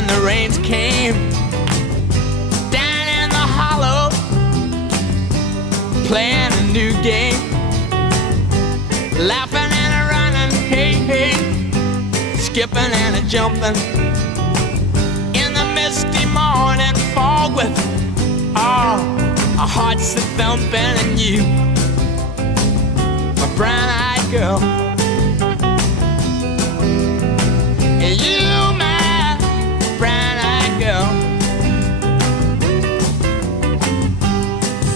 when the rains came. Down in the hollow, playing a new game, laughing and a running, hey, hey, skipping and a jumping. In the misty morning fog with our hearts a thumping, and you, my brown-eyed girl, and you, my brown-eyed girl.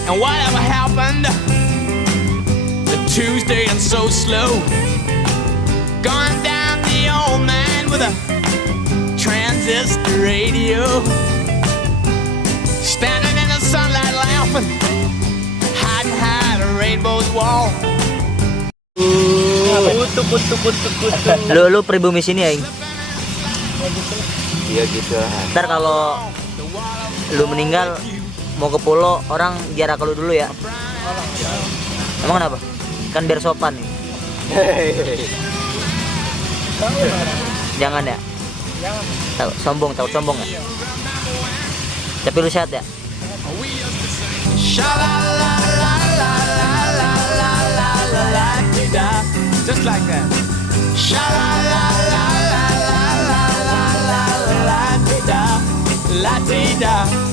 And whatever happened to Tuesday and so slow, gone down the old man with a transistor radio, standing in the sunlight laughing, hiding behind a rainbow's wall. Lu pribumi sini ya? Iya gitu. Ntar kalau lu meninggal mau ke pulau, orang jarak lu dulu ya. Emang kenapa? Kan biar sopan nih. Jangan ya. Takut sombong ya. Tapi lu sehat ya. Just like that. La-ti-da.